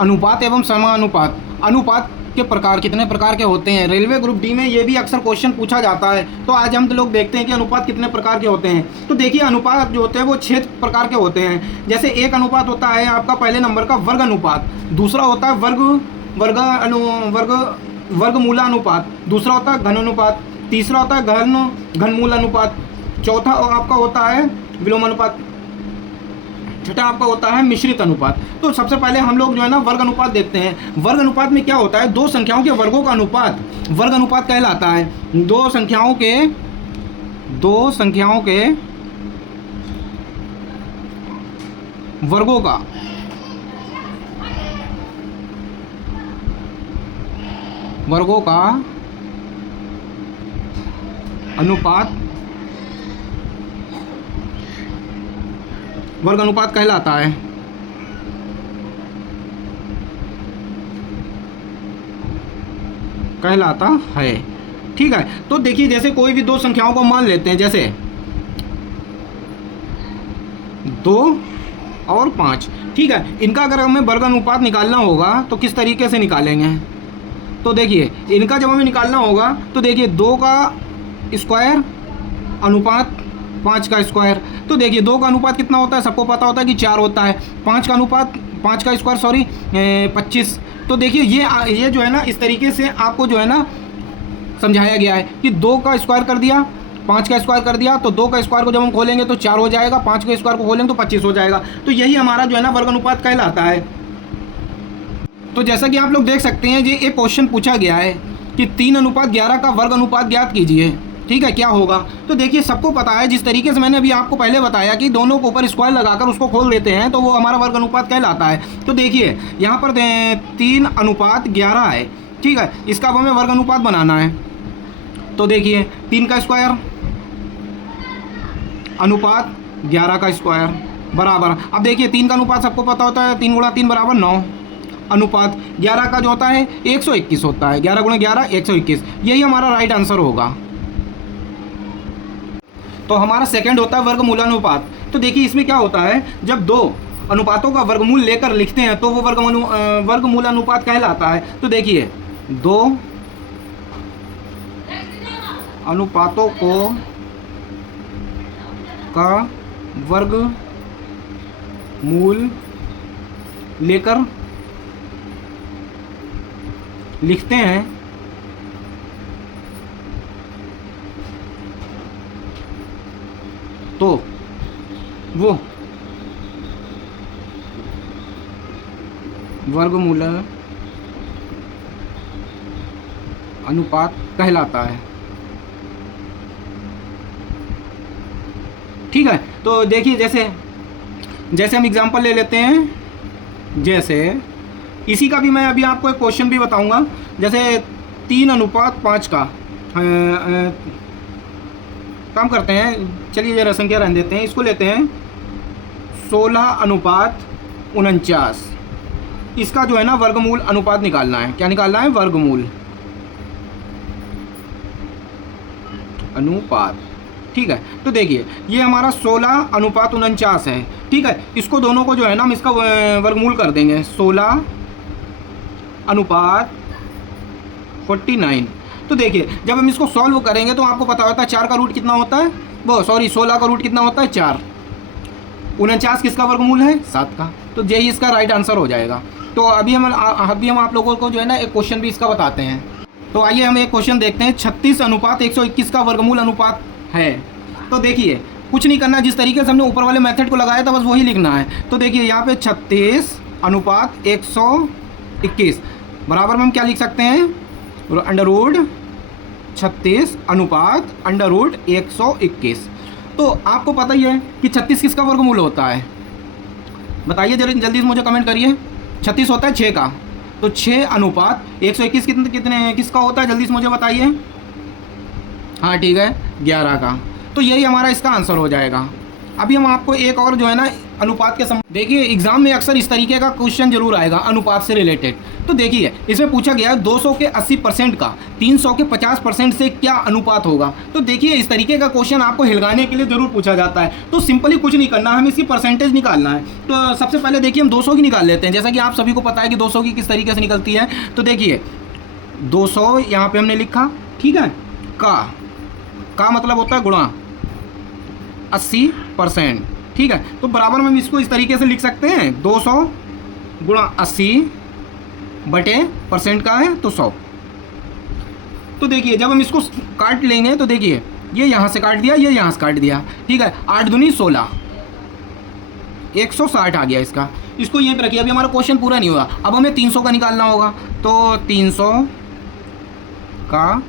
अनुपात एवं समानुपात। अनुपात के प्रकार कितने प्रकार के होते हैं? रेलवे ग्रुप डी में ये भी अक्सर क्वेश्चन पूछा जाता है। तो आज हम लोग देखते हैं कि अनुपात कितने प्रकार के होते हैं। तो देखिए, अनुपात जो होते हैं वो 6 प्रकार के होते हैं। जैसे एक अनुपात होता है आपका पहले नंबर का वर्ग अनुपात, दूसरा होता है वर्गमूलानुपात, दूसरा होता है घन अनुपात, तीसरा होता है घनमूल अनुपात, चौथा आपका होता है विलोमानुपात, छठा आपका होता है मिश्रित अनुपात। तो सबसे पहले हम लोग जो है ना वर्ग अनुपात देखते हैं। वर्ग अनुपात में क्या होता है? दो संख्याओं के वर्गों का अनुपात वर्ग अनुपात कहलाता है। दो संख्याओं के वर्गों का अनुपात वर्ग अनुपात कहलाता है। ठीक है। तो देखिए, जैसे कोई भी दो संख्याओं को मान लेते हैं, जैसे 2 और 5। ठीक है, इनका अगर हमें वर्ग अनुपात निकालना होगा तो किस तरीके से निकालेंगे? तो देखिए, इनका जब हमें निकालना होगा तो देखिए 2 का स्क्वायर अनुपात 5 का स्क्वायर। तो देखिए 2 का अनुपात कितना होता है? सबको पता होता है कि 4 होता है। 5 का अनुपात 5 का स्क्वायर 25। तो देखिए ये जो है ना इस तरीके से आपको जो है ना समझाया गया है कि 2 का स्क्वायर कर दिया, 5 का स्क्वायर कर दिया, तो 2 का स्क्वायर को जब हम खोलेंगे तो 4 हो जाएगा, 5 के स्क्वायर को खोलेंगे तो 25 हो जाएगा। तो यही हमारा जो है ना वर्ग अनुपात कहलाता है। तो जैसा कि आप लोग देख सकते हैं, ये एक क्वेश्चन पूछा गया है कि 3:11 का वर्ग अनुपात ज्ञात कीजिए। ठीक है, क्या होगा? तो देखिए, सबको पता है, जिस तरीके से मैंने अभी आपको पहले बताया कि दोनों के ऊपर स्क्वायर लगाकर उसको खोल देते हैं तो वो हमारा वर्ग अनुपात कहलाता है। तो देखिए यहाँ पर 3:11 है। ठीक है, इसका अब हमें वर्ग अनुपात बनाना है। तो देखिए 3 का स्क्वायर अनुपात 11 का स्क्वायर बराबर। अब देखिए 3 का अनुपात सबको पता होता है, 3 × 3 = 9। अनुपात 11 का जो होता है 121 होता है। 11 × 11 121। यही हमारा राइट आंसर होगा। तो हमारा सेकंड होता है वर्गमूलानुपात। तो देखिए इसमें क्या होता है, जब दो अनुपातों का वर्गमूल लेकर लिखते हैं तो वो वर्गमूलानुपात कहलाता है। तो देखिए 2 अनुपातों का वर्गमूल लेकर लिखते हैं तो वो वर्गमूल अनुपात कहलाता है। ठीक है, तो देखिए जैसे हम एग्जांपल ले लेते हैं। जैसे इसी का भी मैं अभी आपको एक क्वेश्चन भी बताऊंगा। जैसे 3:5 का काम करते हैं। चलिए जरा संख्या रहने देते हैं, इसको लेते हैं 16:49। इसका जो है ना वर्गमूल अनुपात निकालना है। क्या निकालना है? वर्गमूल अनुपात। ठीक है, तो देखिए ये हमारा 16:49 है। ठीक है, इसको दोनों को जो है ना हम इसका वर्गमूल कर देंगे 16:49। तो देखिए जब हम इसको सॉल्व करेंगे तो आपको पता होता है 4 का रूट कितना होता है, 16 का रूट कितना होता है 4। 49 किसका वर्गमूल है? 7 का। तो यही इसका राइट आंसर हो जाएगा। तो अभी हम आप लोगों को जो है ना एक क्वेश्चन भी इसका बताते हैं। तो आइए हम एक क्वेश्चन देखते हैं। 36:121 का वर्गमूल अनुपात है। तो देखिए कुछ नहीं करना, जिस तरीके से हमने ऊपर वाले मेथड को लगाया था बस वही लिखना है। तो देखिए यहाँ पे 36:121 बराबर में हम क्या लिख सकते हैं? √36/121। तो आपको पता ही है कि 36 किसका वर्गमूल होता है? बताइए जल्दी से मुझे कमेंट करिए। 36 होता है 6 का। तो 6:121 कितने किसका होता है? जल्दी से मुझे बताइए। हाँ ठीक है, 11 का। तो यही हमारा इसका आंसर हो जाएगा। अभी हम आपको एक और जो है ना अनुपात के देखिए एग्जाम में अक्सर इस तरीके का क्वेश्चन जरूर आएगा अनुपात से रिलेटेड। तो देखिए इसमें पूछा गया 200 के 80% का 300 के 50% से क्या अनुपात होगा। तो देखिए इस तरीके का क्वेश्चन आपको हिलगाने के लिए जरूर पूछा जाता है। तो सिंपली कुछ नहीं करना, हमें इसकी परसेंटेज निकालना है। तो सबसे पहले देखिए हम 200 की निकाल लेते हैं, जैसा कि आप सभी को पता है कि 200 की किस तरीके से निकलती है। तो देखिए 200 यहाँ पे हमने लिखा, ठीक है, का मतलब होता है गुणा 80%, ठीक है। तो बराबर में हम इसको इस तरीके से लिख सकते हैं 200 गुणा 80 बटे परसेंट का है तो 100। तो देखिए जब हम इसको काट लेंगे तो देखिए ये यहाँ से काट दिया, ये यहाँ से काट दिया, ठीक है। 8 दूनी 16, 160 आ गया इसका। इसको यहीं पर रखिए, अभी हमारा क्वेश्चन पूरा नहीं हुआ। अब हमें 300 का निकालना होगा। तो 300 का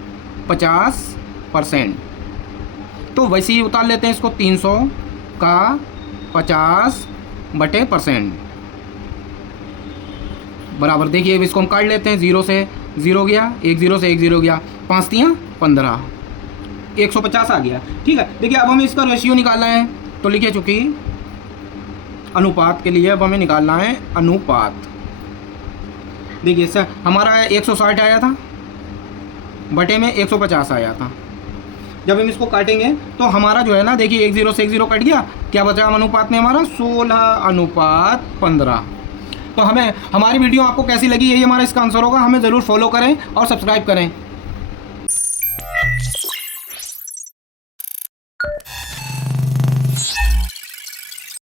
50%, तो वैसे ही उतार लेते हैं इसको, 300 का 50 बटे परसेंट बराबर। देखिए अब इसको हम काट लेते हैं, 0 से 0 गया, 1 0 से 1 0 गया, 5 3 15, 150 आ गया, ठीक है। देखिए अब हमें इसका रेशियो निकालना है। तो लिखिए चूँकि अनुपात के लिए अब हमें निकालना है अनुपात। देखिए सर हमारा 160 आया था, बटे में 150 आया था। जब हम इसको काटेंगे तो हमारा जो है ना, देखिए 1 0 से 1 0 कट गया, क्या बचा अनुपात में हमारा 16:15। तो हमें हमारी वीडियो आपको कैसी लगी, यही हमारा इसका आंसर होगा। हमें ज़रूर फॉलो करें और सब्सक्राइब करें।